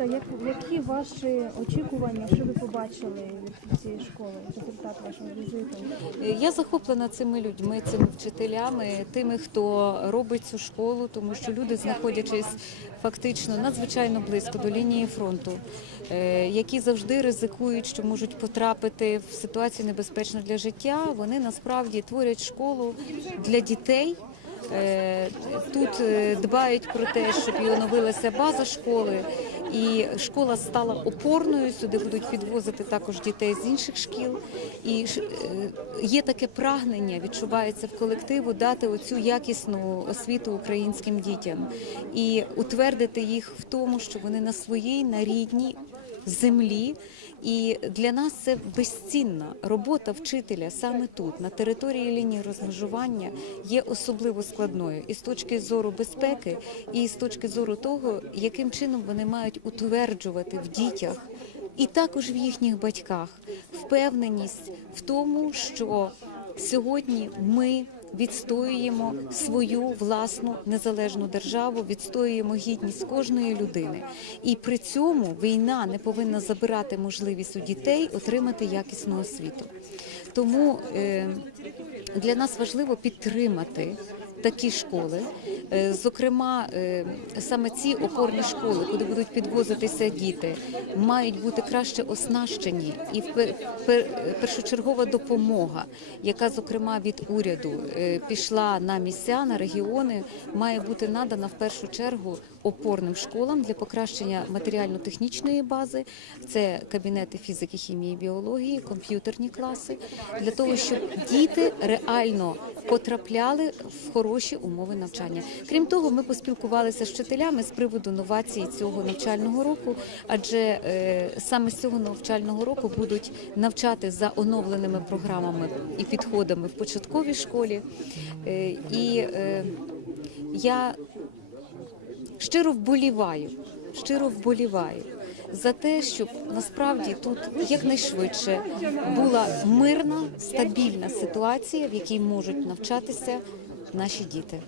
ласка, як, які ваші очікування, що ви побачили від цієї школи, результат вашого візиту? Я захоплена цими людьми, цими вчителями, тими, хто робить цю школу, тому що люди, знаходячись фактично надзвичайно близько до лінії фронту, е, які завжди ризикують, що можуть потрапити в ситуацію небезпечну для життя, вони насправді творять школу для дітей. Е, Тут е, дбають про те, щоб і оновилася база школи, і школа стала опорною. Сюди будуть підвозити також дітей з інших шкіл. І е, є таке прагнення, відчувається в колективу дати оцю якісну освіту українським дітям і утвердити їх в тому, що вони на своїй на рідній землі. І для нас це безцінна робота вчителя саме тут, на території лінії розмежування, є особливо складною і з точки зору безпеки, і з точки зору того, яким чином вони мають утверджувати в дітях і також в їхніх батьках впевненість в тому, що сьогодні ми відстоюємо свою власну незалежну державу, відстоюємо гідність кожної людини. І при цьому війна не повинна забирати можливість у дітей отримати якісну освіту. Тому е, для нас важливо підтримати. Такі школи, Е, зокрема, е, саме ці опорні школи, куди будуть підвозитися діти, мають бути краще оснащені, і першочергова допомога, яка зокрема від уряду е, пішла на місця, на регіони, має бути надана в першу чергу опорним школам для покращення матеріально-технічної бази. Це кабінети фізики, хімії, біології, комп'ютерні класи, для того, щоб діти реально потрапляли в хороші умови навчання. Крім того, ми поспілкувалися з вчителями з приводу новацій цього навчального року, адже е, саме з цього навчального року будуть навчати за оновленими програмами і підходами в початковій школі. Е, і е, я щиро вболіваю, щиро вболіваю за те, щоб насправді тут якнайшвидше була мирна, стабільна ситуація, в якій можуть навчатися наші діти.